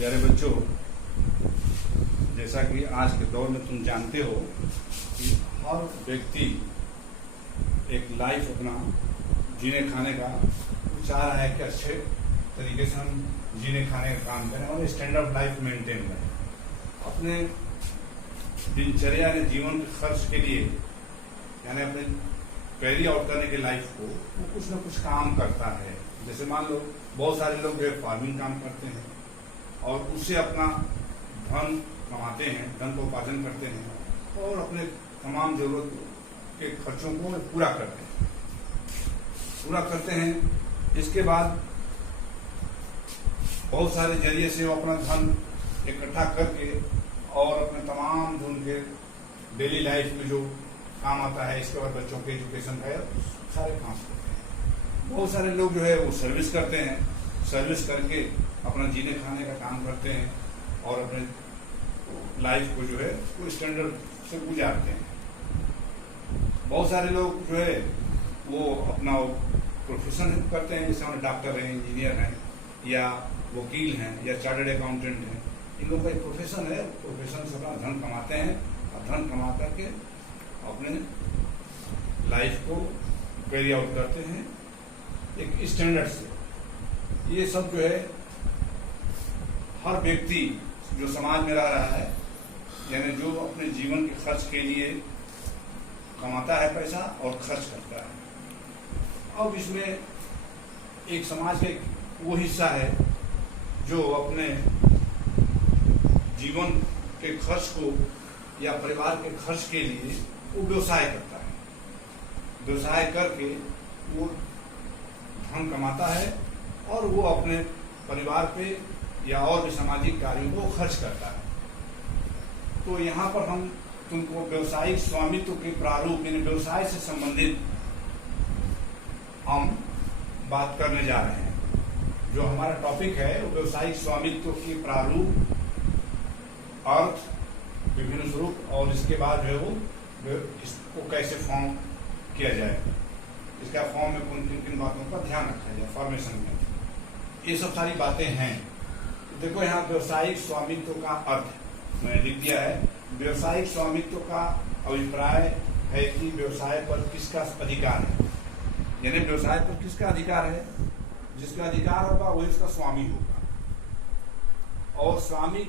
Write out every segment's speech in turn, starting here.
प्यारे बच्चों, जैसा कि आज के दौर में तुम जानते हो कि हर व्यक्ति एक लाइफ अपना जीने खाने का चाह रहा है कि अच्छे तरीके से हम जीने खाने का काम करें और स्टैंडर्ड लाइफ मेंटेन करें। अपने दिनचर्या या जीवन के खर्च के लिए यानी अपने कैरी आउट करने के लाइफ को वो कुछ न कुछ काम करता है। जैसे मान लो बहुत सारे लोग जो है फार्मिंग काम करते हैं और उससे अपना धन कमाते हैं, धन को उपार्जन करते हैं और अपने तमाम जरूरत के खर्चों को पूरा करते हैं। इसके बाद बहुत सारे जरिए से वो अपना धन इकट्ठा करके और अपने तमाम जो उनके डेली लाइफ में जो काम आता है, इसके बाद बच्चों के एजुकेशन का सारे काम करते हैं। बहुत सारे लोग जो है वो सर्विस करते हैं, सर्विस करके अपना जीने खाने का काम करते हैं और अपने लाइफ को जो है वो स्टैंडर्ड से गुजारते हैं। बहुत सारे लोग जो है वो अपना प्रोफेशन करते हैं, जैसे हमारे डॉक्टर हैं, इंजीनियर हैं या वकील हैं या चार्टर्ड अकाउंटेंट हैं। इन लोगों का एक प्रोफेशन है, प्रोफेशन से अपना धन कमाते हैं और धन कमा करके अपने लाइफ को कैरी आउट करते हैं एक स्टैंडर्ड से। ये सब जो है हर व्यक्ति जो समाज में रह रहा है, यानी जो अपने जीवन के खर्च के लिए कमाता है पैसा और खर्च करता है। अब इसमें एक समाज का वो हिस्सा है जो अपने जीवन के खर्च को या परिवार के खर्च के लिए वो व्यवसाय करता है। व्यवसाय करके वो धन कमाता है और वो अपने परिवार पे या और भी सामाजिक कार्यों को खर्च करता है। तो यहाँ पर हम तुमको व्यवसायिक स्वामित्व के प्रारूप यानी व्यवसाय से संबंधित हम बात करने जा रहे हैं। जो हमारा टॉपिक है वो व्यवसायिक स्वामित्व के प्रारूप, अर्थ, विभिन्न स्वरूप और इसके बाद जो है वो इसको कैसे फॉर्म किया जाए, इसका फॉर्म में किन किन बातों का ध्यान रखा जाए फॉर्मेशन में, ये सब सारी बातें हैं। देखो यहाँ व्यवसायिक स्वामित्व का अर्थ मैंने लिख दिया है। व्यवसायिक स्वामित्व का अभिप्राय है कि व्यवसाय पर किसका अधिकार है, यानी व्यवसाय पर किसका अधिकार है। जिसका अधिकार होगा वही उसका स्वामी होगा और स्वामी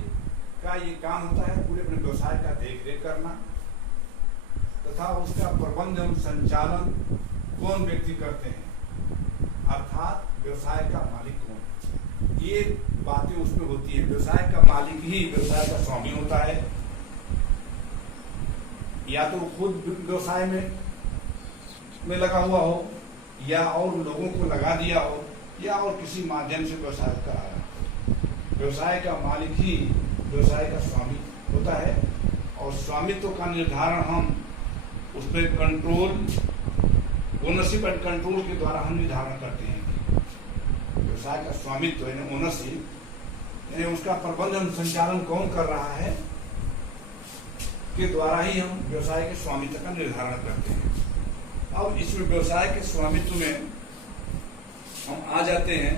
का ये काम होता है पूरे अपने व्यवसाय का देख रेख करना तथा उसका प्रबंध एवं संचालन कौन व्यक्ति करते हैं, अर्थात व्यवसाय का मालिक कौन। ये बातें उसमें होती है। व्यवसाय का मालिक ही व्यवसाय का स्वामी होता है, या तो खुद व्यवसाय में लगा हुआ हो या और लोगों को लगा दिया हो या और किसी माध्यम से व्यवसाय करा रहा हो। व्यवसाय का मालिक ही व्यवसाय का स्वामी होता है और स्वामित्व का निर्धारण हम उस पर कंट्रोल, ओनरशिप एंड कंट्रोल के द्वारा हम निर्धारण करते हैं। व्यवसाय का स्वामित्व यानी ओनरशिप यानी उसका प्रबंधन संचालन कौन कर रहा है के द्वारा ही हम व्यवसाय के स्वामित्व का निर्धारण करते हैं। अब इसमें व्यवसाय के स्वामित्व में हम आ जाते हैं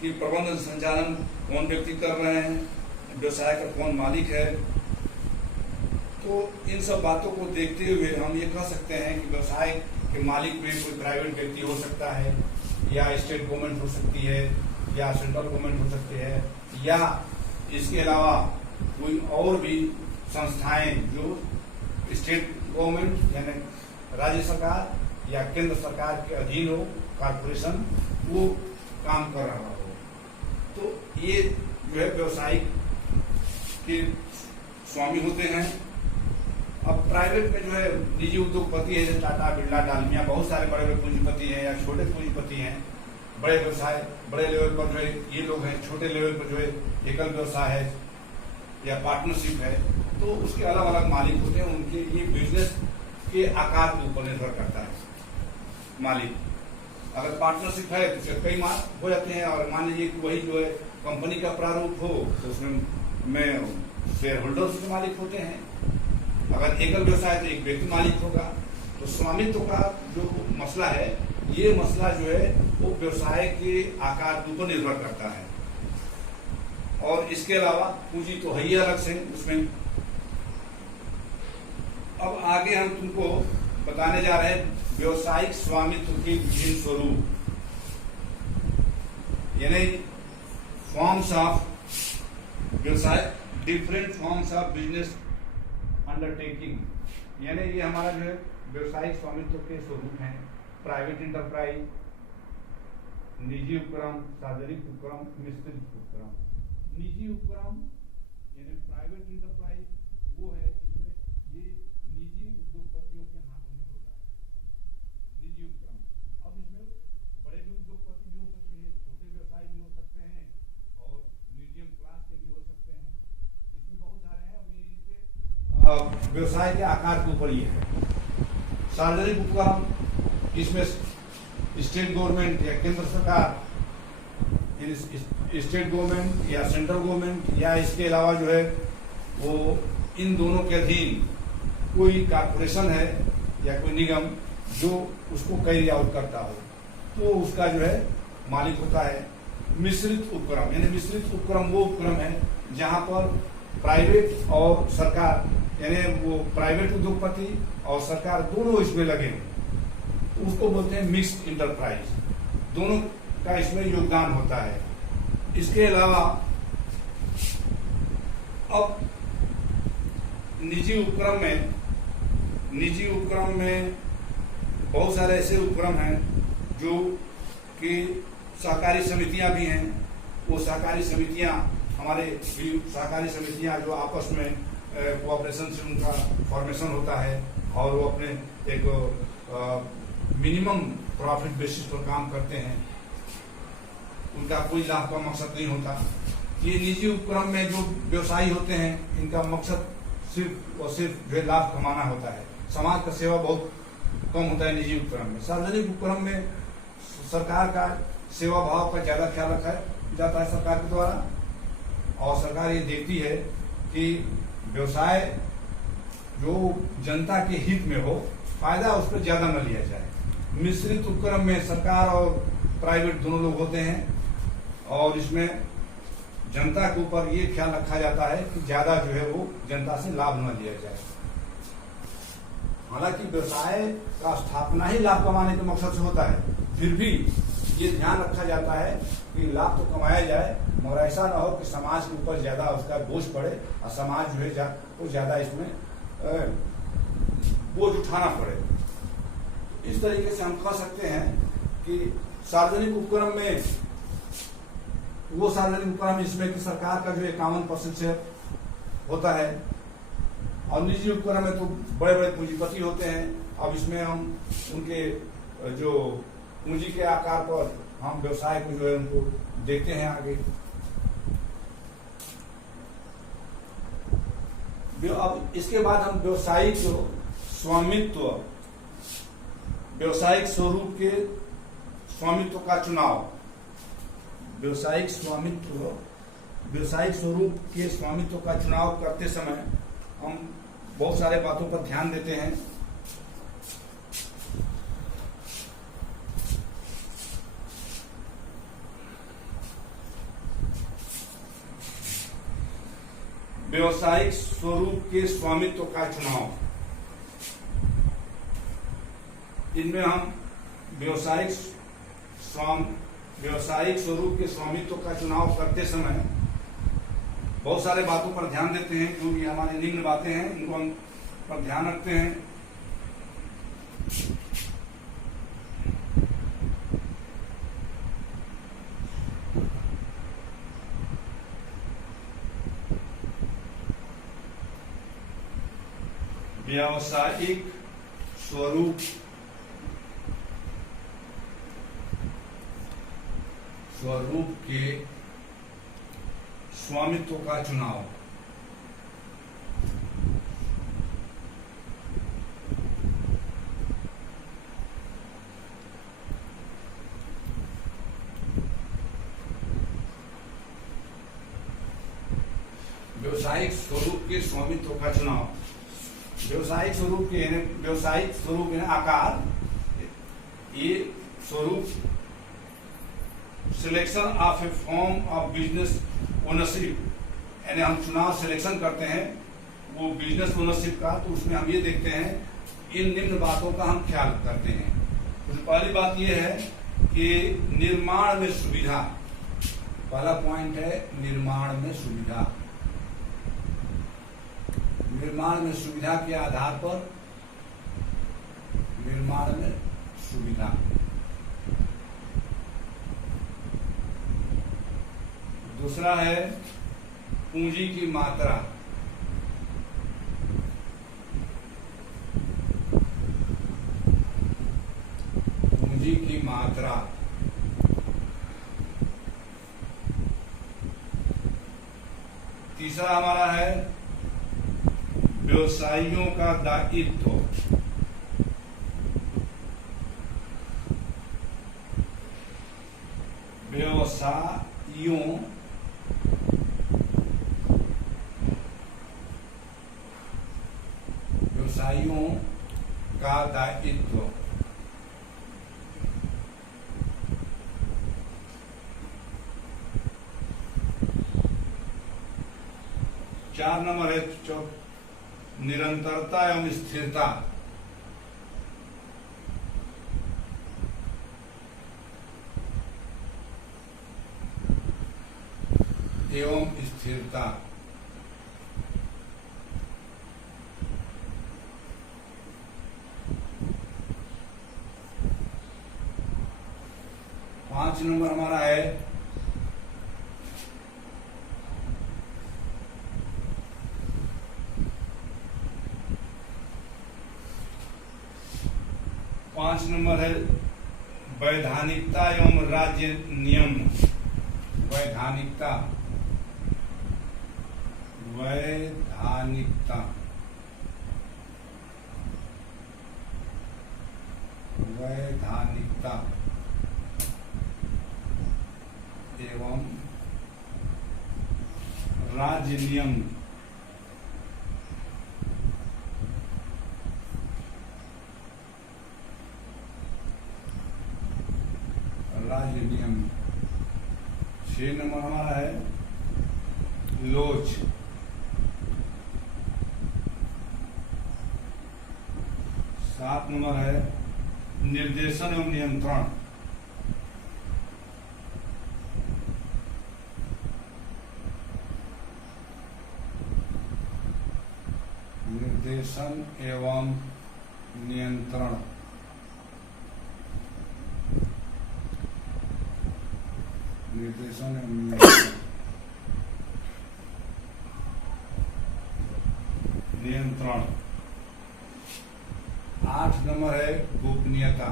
कि प्रबंधन संचालन कौन व्यक्ति कर रहे हैं, व्यवसाय का कौन मालिक है। तो इन सब बातों को देखते हुए हम ये कह सकते हैं कि व्यवसाय के मालिक में कोई प्राइवेट व्यक्ति हो सकता है या स्टेट गवर्नमेंट हो सकती है या सेंट्रल गवर्नमेंट हो सकती है या इसके अलावा कोई और भी संस्थाएं जो स्टेट गवर्नमेंट यानी राज्य सरकार या केंद्र सरकार के अधीन हो, कॉर्पोरेशन, वो काम कर रहा हो। तो ये जो है व्यवसायिक के स्वामी होते हैं। अब प्राइवेट में जो है निजी उद्योगपति है, जैसे टाटा, बिरला, डालमिया, बहुत सारे बड़े बड़े पूंजीपति हैं या छोटे पूंजीपति हैं। बड़े व्यवसाय बड़े लेवल पर जो है ये लोग हैं, छोटे लेवल पर जो है एकल व्यवसाय है या पार्टनरशिप है, तो उसके अलग अलग मालिक होते हैं। उनके ये बिजनेस के आकार के ऊपर निर्भर करता है मालिक। अगर पार्टनरशिप है तो उसके कई हो जाते हैं और मान लीजिए कि वही जो है कंपनी का प्रारूप हो तो उसमें शेयर होल्डर्स के मालिक होते हैं। अगर एकल व्यवसाय तो एक व्यक्ति मालिक होगा। तो स्वामित्व का जो मसला है, ये मसला जो है वो व्यवसाय के आकार के ऊपर निर्भर करता है। और इसके अलावा पूंजी तो है ही अलग से उसमें। अब आगे हम तुमको बताने जा रहे हैं व्यवसायिक स्वामित्व के विभिन्न स्वरूप, यानी फॉर्म्स ऑफ व्यवसाय, different forms of business undertaking, यानी ये हमारा जो है व्यवसायिक स्वामित्व के स्वरूप हैं। प्राइवेट इंटरप्राइज, निजी उपक्रम, सार्वजनिक उपक्रम, मिश्रित उपक्रम। निजी उपक्रम यानी प्राइवेट इंटरप्राइज वो है जिसमें ये निजी उद्योगपतियों के हाथों में होता है, निजी उपक्रम। अब इसमें बड़े भी उद्योगपति भी हो सकते हैं, छोटे व्यवसाय भी हो सकते हैं और मीडियम क्लास के भी हो सकते हैं। इसमें बहुत सारे हैं, अभी इनके व्यवसाय के आकार के ऊपर ही है। सार्वजनिक उपक्रम, इसमें स्टेट गवर्नमेंट या केंद्र सरकार, स्टेट गवर्नमेंट या सेंट्रल गवर्नमेंट या इसके अलावा जो है वो इन दोनों के अधीन कोई कारपोरेशन है या कोई निगम जो उसको कैरी आउट करता हो, तो उसका जो है मालिक होता है। मिश्रित उपक्रम, यानी मिश्रित उपक्रम वो उपक्रम है जहां पर प्राइवेट और सरकार, यानी वो प्राइवेट उद्योगपति और सरकार दोनों इसमें लगे हैं, उसको बोलते हैं मिक्स्ड इंटरप्राइज। दोनों का इसमें योगदान होता है। इसके अलावा अब निजी उपक्रम में बहुत सारे ऐसे उपक्रम हैं जो कि सहकारी समितियां भी हैं। वो सहकारी समितियां हमारे सहकारी समितियां जो आपस में कोऑपरेशन से उनका फॉर्मेशन होता है और वो अपने एक मिनिमम प्रॉफिट बेसिस पर काम करते हैं, उनका कोई लाभ का मकसद नहीं होता। ये निजी उपक्रम में जो व्यवसायी होते हैं, इनका मकसद सिर्फ और सिर्फ जो लाभ कमाना होता है। समाज का सेवा बहुत कम होता है निजी उपक्रम में। सार्वजनिक उपक्रम में सरकार का सेवा भाव का ज्यादा ख्याल रखा जाता है सरकार के द्वारा, और सरकार ये देखती है कि व्यवसाय जो जनता के हित में हो, फायदा उस पर ज्यादा न लिया जाए। मिश्रित उपक्रम में सरकार और प्राइवेट दोनों लोग होते हैं और इसमें जनता के ऊपर ये ख्याल रखा जाता है कि ज्यादा जो है वो जनता से लाभ न लिया जाए। हालांकि व्यवसाय का स्थापना ही लाभ कमाने के मकसद से होता है, फिर भी ये ध्यान रखा जाता है कि लाभ तो कमाया जाए, मगर ऐसा ना हो कि समाज के ऊपर ज्यादा उसका बोझ पड़े और समाज जो है वो ज्यादा इसमें बोझ उठाना पड़े। इस तरीके से हम कह सकते हैं कि सार्वजनिक उपक्रम में वो सार्वजनिक उपक्रम इसमें कि सरकार का जो 51% शेयर होता है, और निजी उपक्रम में तो बड़े बड़े पूंजीपति होते हैं। अब इसमें हम उनके जो पूंजी के आकार पर हम व्यवसाय को जो है उनको देखते हैं आगे। अब इसके बाद हम व्यवसायिक स्वामित्व, व्यवसायिक स्वरूप के स्वामित्व का चुनाव, व्यवसायिक स्वरूप के स्वामित्व का चुनाव करते समय हम बहुत सारे बातों पर ध्यान देते हैं। व्यवसायिक स्वरूप के स्वामित्व का चुनाव, इनमें हम व्यवसायिक स्वरूप के स्वामित्व का चुनाव करते समय बहुत सारे बातों पर ध्यान देते हैं। जो भी हमारी निम्न बातें हैं इनको हम पर ध्यान रखते हैं। व्यावसायिक स्वरूप के स्वामित्व का चुनाव, व्यावसायिक स्वरूप के स्वामित्व का चुनाव, व्यावसायिक स्वरूप यानी आकार, ये स्वरूप selection of A form of business ownership, यानी हम चुनाव सिलेक्शन करते हैं वो बिजनेस ओनरशिप का, तो उसमें हम ये देखते हैं इन निम्न बातों का हम ख्याल करते हैं। तो पहली बात ये है कि निर्माण में सुविधा, पहला पॉइंट है निर्माण में सुविधा। निर्माण में सुविधा के आधार पर निर्माण में सुविधा। दूसरा है पूंजी की मात्रा, पूंजी की मात्रा। तीसरा हमारा है व्यवसायियों का दायित्व, व्यवसायियों का दायित्व। चार नंबर है निरंतरता एवं स्थिरता। एवं स्थिरता। पांच नंबर हमारा है वैधानिकता एवं राज्य नियम। वैधानिकता, वैधानिकता, वैधानिकता एवं राज्य नियम। राज्य नियम। 6 नंबर हमारा है लोच। 7 नंबर है निर्देशन एवं नियंत्रण। निर्देशन एवं नियंत्रण। निर्देशन एवं नियंत्रण। 8 नंबर है गोपनीयता।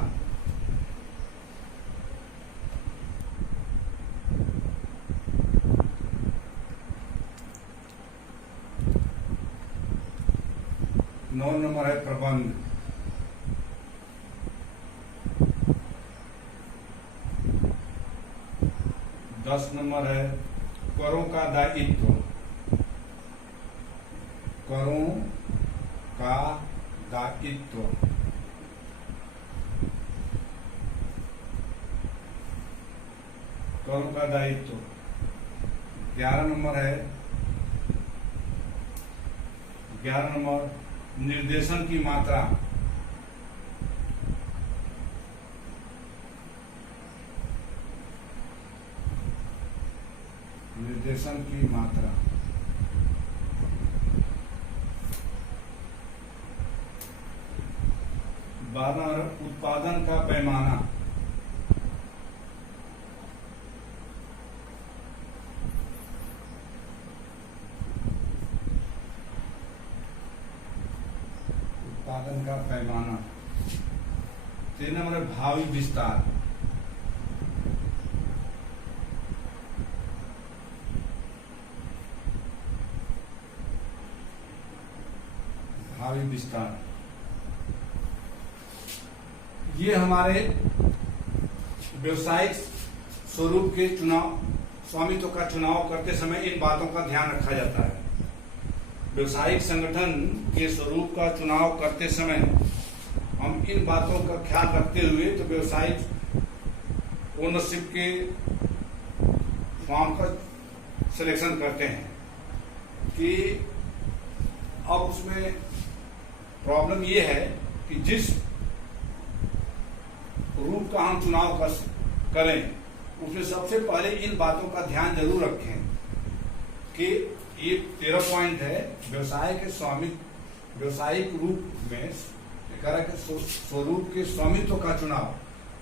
9 नंबर है प्रबंध। 10 नंबर है करों का दायित्व। करों का दायित्व। करों का दायित्व। 11 नंबर है 11 नंबर निर्देशन की मात्रा। निर्देशन की मात्रा। 12 उत्पादन का पैमाना। उत्पादन का पैमाना। 13 नंबर भावी विस्तार। भावी विस्तार। ये हमारे व्यवसायिक स्वरूप के चुनाव, स्वामित्व का चुनाव करते समय इन बातों का ध्यान रखा जाता है। व्यवसायिक संगठन के स्वरूप का चुनाव करते समय हम इन बातों का ख्याल रखते हुए तो व्यवसायिक ओनरशिप के फॉर्म का सिलेक्शन करते हैं कि अब उसमें प्रॉब्लम ये है कि जिस रूट का हम चुनाव करें उसमें सबसे पहले इन बातों का ध्यान जरूर रखें कि ये 13 पॉइंट है व्यवसाय के व्यवसायिक रूप में स्वरूप के स्वामित्व का चुनाव।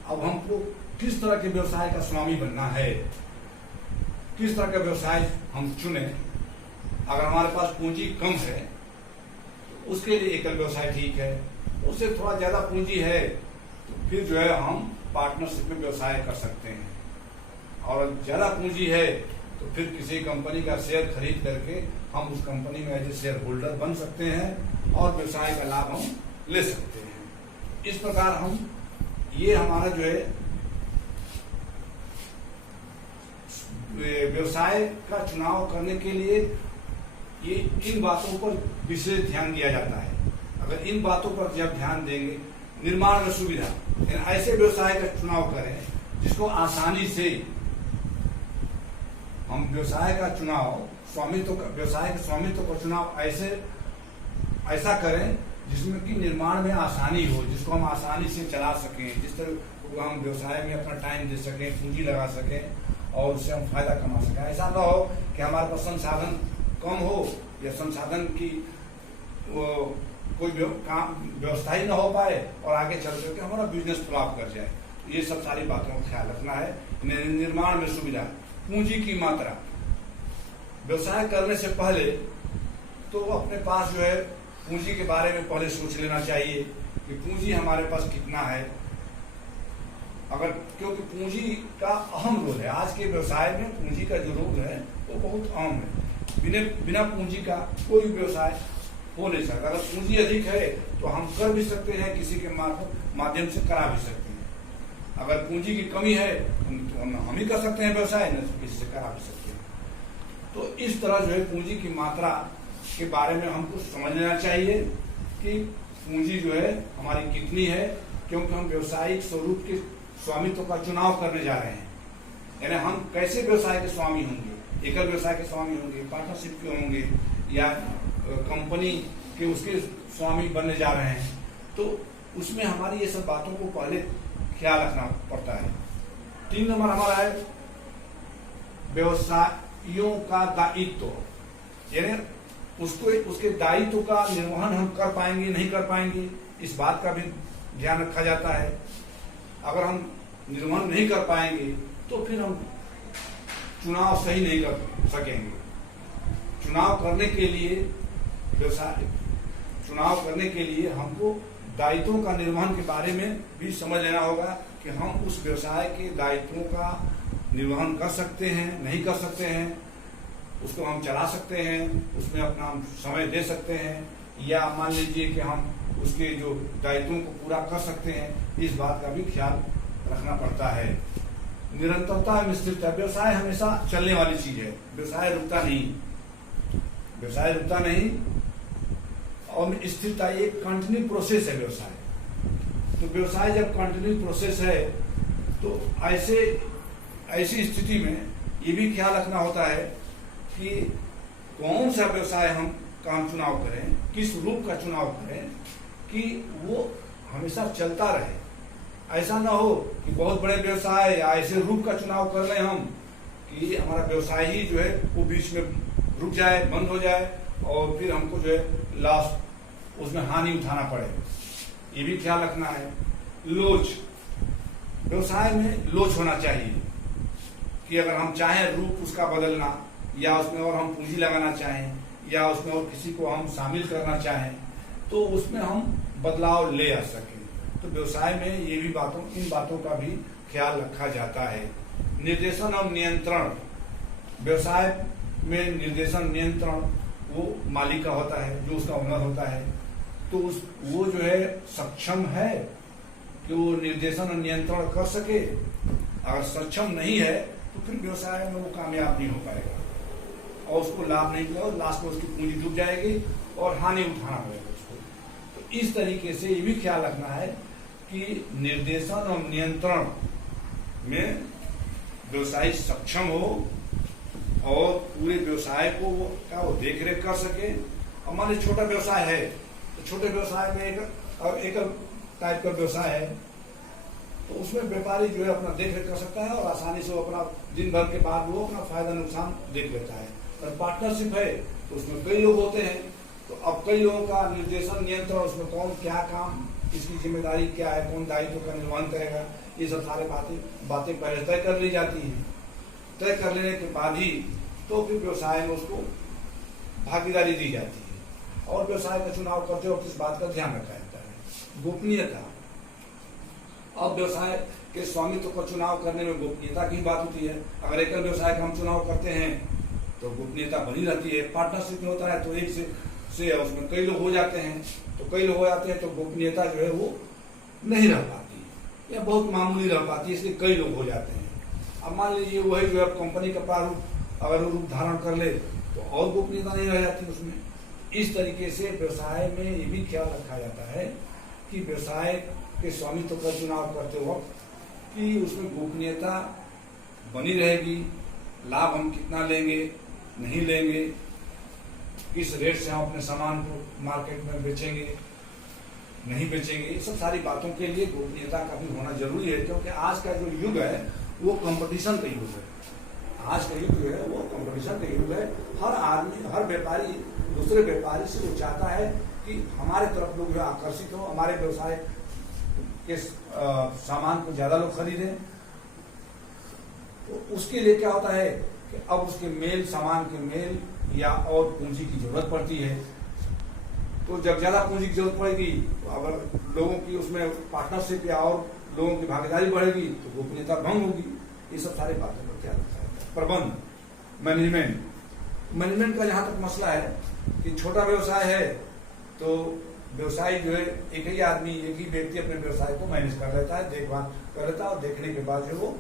अब हमको किस तरह के व्यवसाय का स्वामी बनना है, किस तरह का व्यवसाय हम चुने। अगर हमारे पास पूंजी कम है तो उसके लिए एकल व्यवसाय ठीक है, उससे थोड़ा ज्यादा पूंजी है तो फिर जो है हम पार्टनरशिप में व्यवसाय कर सकते हैं, और ज्यादा पूंजी है तो फिर किसी कंपनी का शेयर खरीद करके हम उस कंपनी में एज ए शेयर होल्डर बन सकते हैं और व्यवसाय का लाभ हम ले सकते हैं। इस प्रकार हम ये हमारा जो है व्यवसाय का चुनाव करने के लिए ये इन बातों पर विशेष ध्यान दिया जाता है। अगर इन बातों पर जब ध्यान देंगे, निर्माण में सुविधा, ऐसे व्यवसाय का चुनाव करें जिसको आसानी से हम व्यवसाय का चुनाव व्यवसाय के स्वामित्व का चुनाव ऐसा करें जिसमें कि निर्माण में आसानी हो, जिसको हम आसानी से चला सकें, जिस तरह हम व्यवसाय में अपना टाइम दे सकें, पूंजी लगा सकें और उससे हम फायदा कमा सकें। ऐसा ना हो कि हमारे पास संसाधन कम हो या संसाधन की कोई व्यवस्था ही ना हो पाए और आगे चल करके हमारा बिजनेस फ्लॉप कर जाए। ये सब सारी बातों का ख्याल रखना है। निर्माण में सुविधा, पूंजी की मात्रा, व्यवसाय करने से पहले तो अपने पास जो है पूंजी के बारे में पहले सोच लेना चाहिए कि पूंजी हमारे पास कितना है। अगर क्योंकि पूंजी का अहम रोल है, आज के व्यवसाय में पूंजी का जो रोल है वो बहुत अहम है। बिना पूंजी का कोई व्यवसाय हो नहीं सकता। अगर पूंजी अधिक है तो हम कर भी सकते हैं, किसी के माध्यम से करा भी सकते हैं। अगर पूंजी की कमी है तो हम ही कर सकते हैं व्यवसाय, न तो किसी से करा भी सकते हैं। तो इस तरह जो है पूंजी की मात्रा के बारे में हमको समझ लेना चाहिए कि पूंजी जो है हमारी कितनी है, क्योंकि हम व्यवसायिक स्वरूप के स्वामित्व का चुनाव करने जा रहे हैं। यानी हम कैसे व्यवसाय के स्वामी होंगे, एकल व्यवसाय के स्वामी होंगे, पार्टनरशिप के होंगे या कंपनी के उसके स्वामी बनने जा रहे हैं, तो उसमें हमारी ये सब बातों को पहले ख्याल रखना पड़ता है। 3 नंबर हमारा है व्यवसायियों का दायित्व, यानी उसके दायित्व का निर्वहन हम कर पाएंगे नहीं कर पाएंगे, इस बात का भी ध्यान रखा जाता है। अगर हम निर्वहन नहीं कर पाएंगे तो फिर हम चुनाव सही नहीं कर सकेंगे। चुनाव करने के लिए हमको दायित्वों का निर्वहन के बारे में भी समझ लेना होगा कि हम उस व्यवसाय के दायित्वों का निर्वहन कर सकते हैं नहीं कर सकते हैं, उसको हम चला सकते हैं, उसमें अपना समय दे सकते हैं, या मान लीजिए कि हम उसके जो दायित्वों को पूरा कर सकते हैं। इस बात का भी ख्याल रखना पड़ता है। निरंतरता में स्थिरता, व्यवसाय हमेशा चलने वाली चीज है, व्यवसाय रुकता नहीं और स्थिरता एक कंटिन्यू प्रोसेस है व्यवसाय। तो व्यवसाय जब कंटिन्यू प्रोसेस है तो ऐसी स्थिति में ये भी ख्याल रखना होता है कि कौन सा व्यवसाय हम चुनाव करें, किस रूप का चुनाव करें कि वो हमेशा चलता रहे। ऐसा ना हो कि बहुत बड़े व्यवसाय या ऐसे रूप का चुनाव कर लें हम कि हमारा व्यवसाय ही जो है वो बीच में रुक जाए, बंद हो जाए और फिर हमको जो है लॉस, उसमें हानि उठाना पड़े। ये भी ख्याल रखना है। लोच, व्यवसाय में लोच होना चाहिए कि अगर हम चाहें रूप उसका बदलना या उसमें और हम पूंजी लगाना चाहें या उसमें और किसी को हम शामिल करना चाहें तो उसमें हम बदलाव ले आ सकें। तो व्यवसाय में ये भी इन बातों का भी ख्याल रखा जाता है। निर्देशन और नियंत्रण, व्यवसाय में निर्देशन नियंत्रण वो मालिक का होता है, जो उसका ओनर होता है। तो वो जो है सक्षम है कि वो निर्देशन और नियंत्रण कर सके। अगर सक्षम नहीं है तो फिर व्यवसाय में वो कामयाब नहीं हो पाएगा और उसको लाभ नहीं मिलेगा और लास्ट में उसकी पूंजी डूब जाएगी और हानि उठाना पड़ेगा उसको। तो इस तरीके से ये भी ख्याल रखना है कि निर्देशन और नियंत्रण में व्यवसायी सक्षम हो और पूरे व्यवसाय को वो देख रेख कर सके। अब मान लीजिए छोटा व्यवसाय है तो छोटे व्यवसाय में एकल टाइप का व्यवसाय है तो उसमें व्यापारी जो है अपना देख रेख कर सकता है और आसानी से वो अपना दिन भर के बाद वो अपना फायदा नुकसान देख लेता है। और पार्टनरशिप है तो उसमें कई लोग होते हैं तो अब कई लोगों का निर्देशन नियंत्रण, उसमें कौन क्या काम, किसकी जिम्मेदारी क्या है, कौन दायित्व का निर्वहन करेगा, ये सब सारे बातें पहले तय कर ली जाती हैं। तय कर लेने के बाद ही तो फिर व्यवसाय में उसको भागीदारी दी जाती है। और व्यवसाय का चुनाव करते वक्त इस बात का ध्यान रखा जाता है गोपनीयता। अब व्यवसाय के स्वामित्व का चुनाव करने में गोपनीयता की बात होती है। अगर एकल व्यवसाय का हम चुनाव करते हैं तो गोपनीयता बनी रहती है। पार्टनरशिप में होता है तो एक से उसमें कई लोग हो जाते हैं तो गोपनीयता जो है वो नहीं रह पाती या बहुत मामूली रह पाती है, इसलिए कई लोग हो जाते हैं। अब मान लीजिए वही जो है कंपनी का प्रारूप अगर रूप धारण कर ले तो और गोपनीयता नहीं रह जाती उसमें। इस तरीके से व्यवसाय में ये भी ख्याल रखा जाता है कि व्यवसाय के स्वामित्व का चुनाव करते वक्त कि उसमें गोपनीयता बनी रहेगी, लाभ हम कितना लेंगे नहीं लेंगे, किस रेट से हम अपने सामान को मार्केट में बेचेंगे नहीं बेचेंगे, ये सब सारी बातों के लिए गोपनीयता का भी होना जरूरी है। क्योंकि आज का जो युग है वो कंपटीशन का युग है। आज का युग जो है वो कंपटीशन का युग है। हर आदमी, हर व्यापारी दूसरे व्यापारी से वो चाहता है कि हमारे तरफ लोग जो आकर्षित हो, हमारे व्यवसाय के सामान को ज्यादा लोग खरीदें। तो उसके लिए क्या होता है कि अब उसके मेल, सामान के मेल या और पूंजी की जरूरत पड़ती है। तो जब ज्यादा पूंजी की जरूरत पड़ेगी तो अगर लोगों की उसमें पार्टनरशिप या और लोगों की भागीदारी बढ़ेगी तो गोपनीयता भंग होगी। ये सब सारी बातों पर ख्याल रखा है। प्रबंध, मैनेजमेंट का जहां तक मसला है कि छोटा व्यवसाय है तो व्यवसायी जो है एक ही आदमी, एक ही व्यक्ति अपने व्यवसाय को मैनेज कर लेता है, देखभाल कर लेता है और देखने के बाद जो वो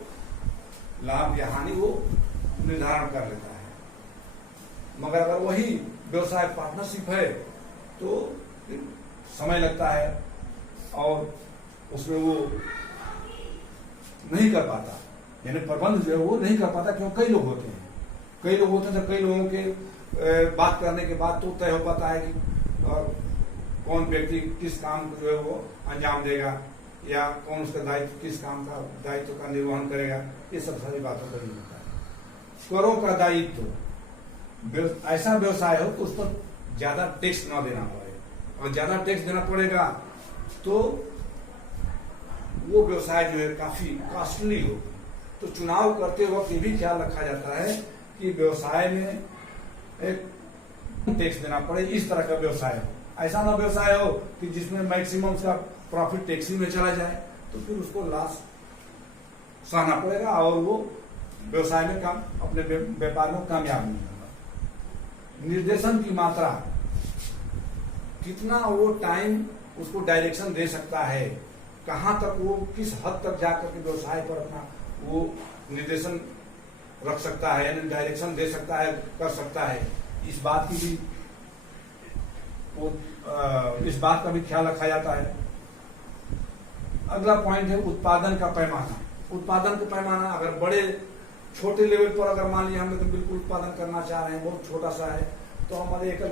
लाभ या हानि वो निर्धारण कर लेता है। मगर अगर वही व्यवसाय पार्टनरशिप है तो समय लगता है और उसमें वो नहीं कर पाता, यानी प्रबंध जो है वो नहीं कर पाता। क्यों? कई लोग होते हैं तो कई लोगों के बात करने के बाद तो तय हो पाता है कि कौन व्यक्ति किस काम को जो है वो अंजाम देगा या कौन उसका दायित्व, किस काम का दायित्व का निर्वहन करेगा। ये सब सारी बातों पर नहीं होता है। करों का दायित्व, ऐसा व्यवसाय हो तो उस पर ज्यादा टैक्स ना देना पड़े, और ज्यादा टैक्स देना पड़ेगा तो वो व्यवसाय जो है काफी कॉस्टली हो। तो चुनाव करते वक्त ये भी ख्याल रखा जाता है कि व्यवसाय में एक टैक्स देना पड़े, इस तरह का व्यवसाय हो। ऐसा ना व्यवसाय हो कि जिसमें मैक्सिमम का प्रॉफिट टैक्सी में चला जाए तो फिर उसको लॉस सहना पड़ेगा और वो व्यवसाय में अपने व्यापार में कामयाब नहीं होगा। निर्देशन की मात्रा, कितना वो टाइम उसको डायरेक्शन दे सकता है, कहां तक वो किस हद तक जाकर के व्यवसाय पर अपना वो निर्देशन रख सकता है, यानी डायरेक्शन दे सकता है, कर सकता है, इस बात का भी ख्याल रखा जाता है। अगला पॉइंट है उत्पादन का पैमाना। उत्पादन का पैमाना, अगर बड़े छोटे लेवल पर अगर मान लिया हमने तो बिल्कुल उत्पादन करना चाह रहे हैं, बहुत छोटा सा है, तो हमारे एकल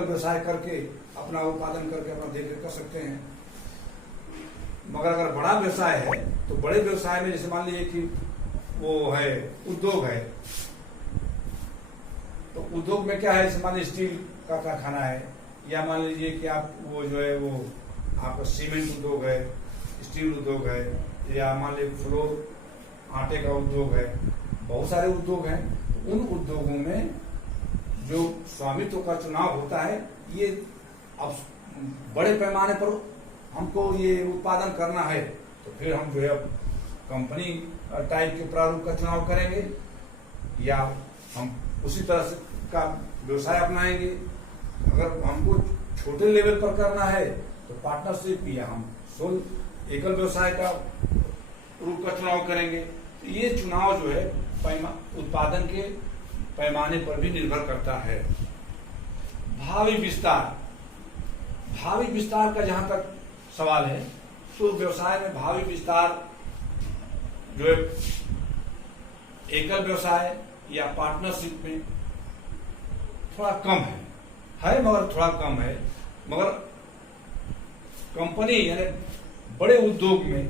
व्यवसाय करके अपना उत्पादन करके अपना देख कर सकते हैं। मगर अगर बड़ा व्यवसाय है तो बड़े व्यवसाय में जैसे मान लीजिए कि वो है उद्योग है, तो उद्योग में क्या है, जैसे मान लीजिए स्टील का कारखाना है, या मान लीजिए कि आप वो जो है वो आपका सीमेंट उद्योग है, स्टील उद्योग है, या मान लीजिए फ्लोर आटे का उद्योग है, बहुत सारे उद्योग हैं। तो उन उद्योगों में जो स्वामित्व का चुनाव होता है, ये अब बड़े पैमाने पर हमको ये उत्पादन करना है तो फिर हम जो है कंपनी टाइप के प्रारूप का चुनाव करेंगे या हम उसी तरह से का व्यवसाय अपनाएंगे। अगर हमको छोटे लेवल पर करना है तो पार्टनरशिप या हम एकल व्यवसाय का रूप का चुनाव करेंगे। तो ये चुनाव जो है उत्पादन के पैमाने पर भी निर्भर करता है। भावी विस्तार का जहां तक सवाल है तो व्यवसाय में भावी विस्तार जो है एकल व्यवसाय या पार्टनरशिप में थोड़ा कम है मगर थोड़ा कम है। मगर कंपनी यानी बड़े उद्योग में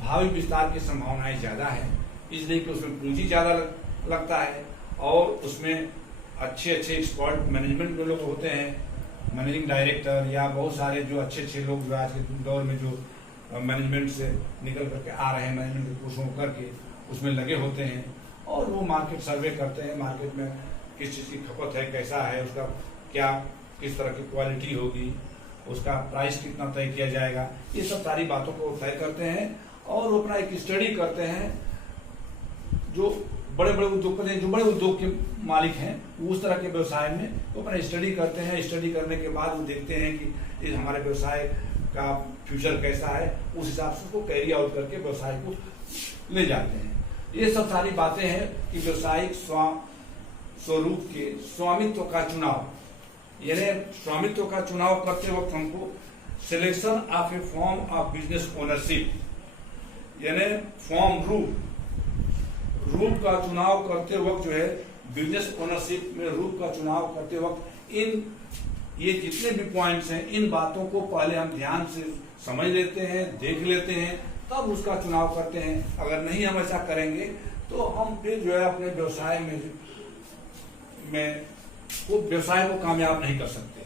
भावी विस्तार की संभावनाएं ज्यादा है, इसलिए कि उसमें पूंजी ज्यादा लगता है और उसमें अच्छे एक्सपर्ट मैनेजमेंट के लोग होते हैं, मैनेजिंग डायरेक्टर या बहुत सारे जो अच्छे लोग जो आज के दौर में जो मैनेजमेंट से निकल करके आ रहे हैं, मैनेजमेंट के कोर्सों करके उसमें लगे होते हैं और वो मार्केट सर्वे करते हैं, मार्केट में किस चीज़ की खपत है, कैसा है, उसका क्या किस तरह की क्वालिटी होगी, उसका प्राइस कितना तय किया जाएगा, ये सब सारी बातों को तय करते हैं और वो अपना एक स्टडी करते हैं। जो बड़े उद्योगपति हैं, जो बड़े उद्योग के मालिक हैं, उस तरह के व्यवसाय में वो अपना स्टडी करते हैं। स्टडी करने के बाद वो देखते हैं कि ये हमारे व्यवसाय का फ्यूचर कैसा है, उस हिसाब से उसको कैरी आउट करके व्यवसाय को ले जाते हैं। ये सब सारी बातें हैं कि व्यवसायिक स्वरूप के स्वामित्व का चुनाव, यानी स्वामित्व का चुनाव करते वक्त हमको selection of A form of business ownership, यानी फॉर्म रूप का चुनाव करते वक्त जो है बिजनेस ओनरशिप में रूप का चुनाव करते वक्त ये जितने भी पॉइंट्स हैं, इन बातों को पहले हम ध्यान से समझ लेते हैं, देख लेते हैं, तब उसका चुनाव करते हैं। अगर नहीं हम ऐसा करेंगे तो हम फिर जो है अपने व्यवसाय में वो व्यवसाय को कामयाब नहीं कर सकते।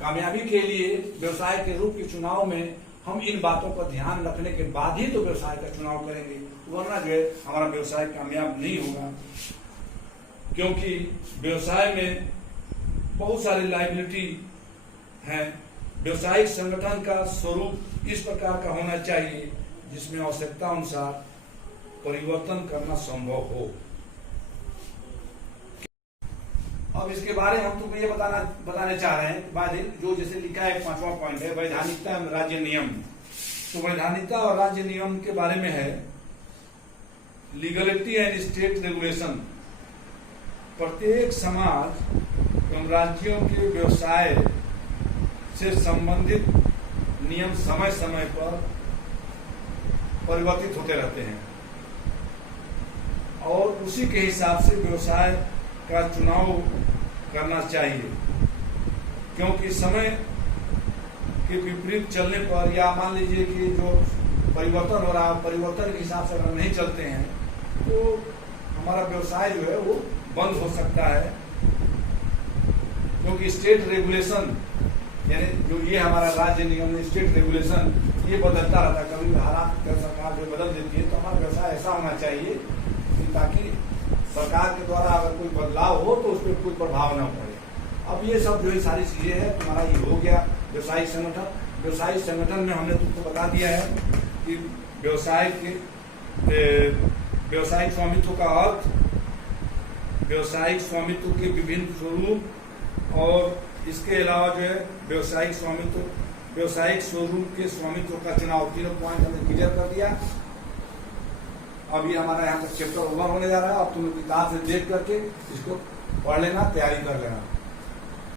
कामयाबी के लिए व्यवसाय के रूप के चुनाव में हम इन बातों का ध्यान रखने के बाद ही तो व्यवसाय का चुनाव करेंगे, वरना जो है हमारा व्यवसाय कामयाब नहीं होगा। क्योंकि व्यवसाय में बहुत सारी लायबिलिटी है। व्यवसायिक संगठन का स्वरूप इस प्रकार का होना चाहिए जिसमें आवश्यकता अनुसार परिवर्तन करना संभव हो। अब इसके बारे में हम तुमको ये बताने चाह रहे हैं बाद जो जैसे लिखा है 5वां पॉइंट है वैधानिकता राज्य नियम। तो वैधानिकता और राज्य नियम के बारे में है लीगलिटी एंड स्टेट रेगुलेशन। प्रत्येक समाज एवं राज्यों के व्यवसाय से संबंधित नियम समय समय पर परिवर्तित होते रहते हैं और उसी के हिसाब से व्यवसाय का चुनाव करना चाहिए। क्योंकि समय के विपरीत चलने पर या मान लीजिए कि जो परिवर्तन हो रहा है, परिवर्तन के हिसाब से अगर नहीं चलते हैं तो हमारा व्यवसाय जो है वो बंद हो सकता है। क्योंकि स्टेट रेगुलेशन यानी जो ये हमारा राज्य नियम स्टेट रेगुलेशन ये बदलता रहता है। कभी हालात सरकार जो बदल देती है तो हमारा व्यवसाय ऐसा होना चाहिए कि ताकि सरकार के द्वारा अगर कोई बदलाव हो तो उस पर कोई प्रभाव न पड़े। अब ये सब जो सारी चीजें हैं तुम्हारा ये हो गया व्यवसायिक संगठन। व्यवसायिक संगठन में हमने तुमको बता दिया है कि व्यवसायिक स्वामित्व का अर्थ, व्यवसायिक स्वामित्व के विभिन्न स्वरूप और इसके अलावा जो है व्यवसायिक स्वरूप के स्वामित्व का चुनाव, तीनों पॉइंट हमने क्लियर कर दिया। अब ये हमारा यहाँ पर चैप्टर ओवर होने जा रहा है। अब तुम किताब से देख करके इसको पढ़ लेना, तैयारी कर लेना।